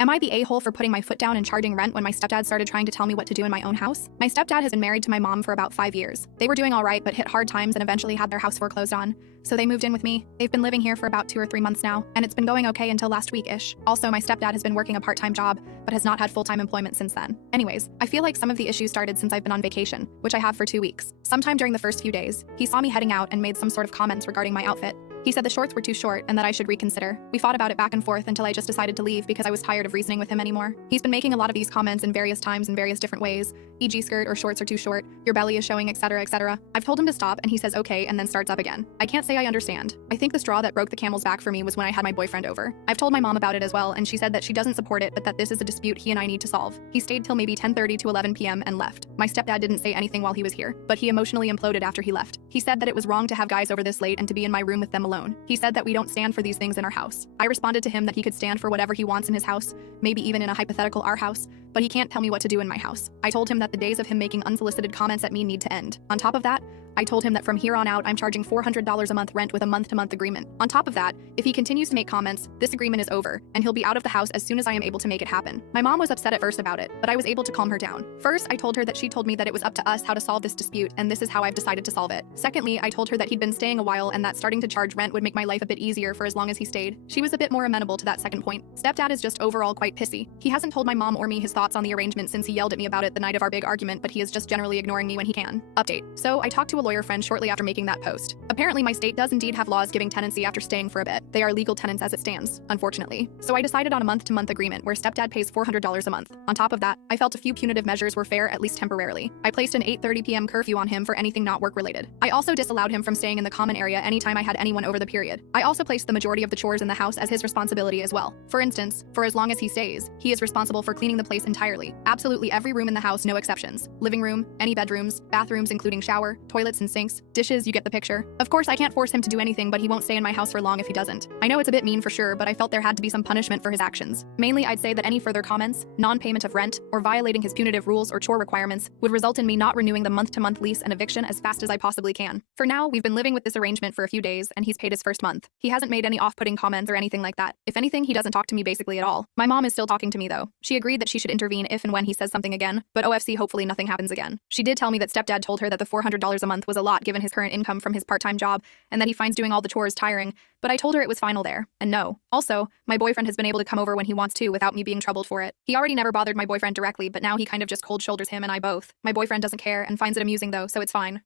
Am I the a-hole for putting my foot down and charging rent when my stepdad started trying to tell me what to do in my own house? My stepdad has been married to my mom for about 5 years. They were doing all right, but hit hard times and eventually had their house foreclosed on. So they moved in with me. They've been living here for about 2 or 3 months now, and it's been going okay until last week-ish. Also, my stepdad has been working a part-time job, but has not had full-time employment since then. Anyways, I feel like some of the issues started since I've been on vacation, which I have for 2 weeks. Sometime during the first few days, he saw me heading out and made some sort of comments regarding my outfit. He said the shorts were too short and that I should reconsider. We fought about it back and forth until I just decided to leave because I was tired of reasoning with him anymore. He's been making a lot of these comments in various times in various different ways, e.g. skirt or shorts are too short, your belly is showing, etc, etc. I've told him to stop and he says okay and then starts up again. I can't say I understand. I think the straw that broke the camel's back for me was when I had my boyfriend over. I've told my mom about it as well and she said that she doesn't support it but that this is a dispute he and I need to solve. He stayed till maybe 10:30 to 11 p.m. and left. My stepdad didn't say anything while he was here, but he emotionally imploded after he left. He said that it was wrong to have guys over this late and to be in my room with them alone. He said that we don't stand for these things in our house. I responded to him that he could stand for whatever he wants in his house, maybe even in a hypothetical our house, but he can't tell me what to do in my house. I told him that the days of him making unsolicited comments at me need to end. On top of that, I told him that from here on out, I'm charging $400 a month rent with a month-to-month agreement. On top of that, if he continues to make comments, this agreement is over, and he'll be out of the house as soon as I am able to make it happen. My mom was upset at first about it, but I was able to calm her down. First, I told her that she told me that it was up to us how to solve this dispute, and this is how I've decided to solve it. Secondly, I told her that he'd been staying a while and that starting to charge rent would make my life a bit easier for as long as he stayed. She was a bit more amenable to that second point. Stepdad is just overall quite pissy. He hasn't told my mom or me his thoughts on the arrangement since he yelled at me about it the night of our big argument, but he is just generally ignoring me when he can. Update. So I talked to a lawyer friend shortly after making that post. Apparently my state does indeed have laws giving tenancy after staying for a bit. They are legal tenants as it stands, unfortunately. So I decided on a month-to-month agreement where stepdad pays $400 a month. On top of that, I felt a few punitive measures were fair, at least temporarily. I placed an 8:30 p.m. curfew on him for anything not work-related. I also disallowed him from staying in the common area anytime I had anyone over the period. I also placed the majority of the chores in the house as his responsibility as well. For instance, for as long as he stays, he is responsible for cleaning the place entirely. Absolutely every room in the house, no exceptions. Living room, any bedrooms, bathrooms including shower, toilets and sinks, dishes, you get the picture. Of course, I can't force him to do anything, but he won't stay in my house for long if he doesn't. I know it's a bit mean for sure, but I felt there had to be some punishment for his actions. Mainly, I'd say that any further comments, non-payment of rent, or violating his punitive rules or chore requirements would result in me not renewing the month-to-month lease and eviction as fast as I possibly can. For now, we've been living with this arrangement for a few days, and he's paid his first month. He hasn't made any off-putting comments or anything like that. If anything, he doesn't talk to me basically at all. My mom is still talking to me though. She agreed that she should intervene if and when he says something again, but OFC hopefully nothing happens again. She did tell me that stepdad told her that the $400 a month was a lot given his current income from his part-time job, and that he finds doing all the chores tiring, but I told her it was final there, and no. Also, my boyfriend has been able to come over when he wants to without me being troubled for it. He already never bothered my boyfriend directly, but now he kind of just cold shoulders him and I both. My boyfriend doesn't care and finds it amusing though, so it's fine.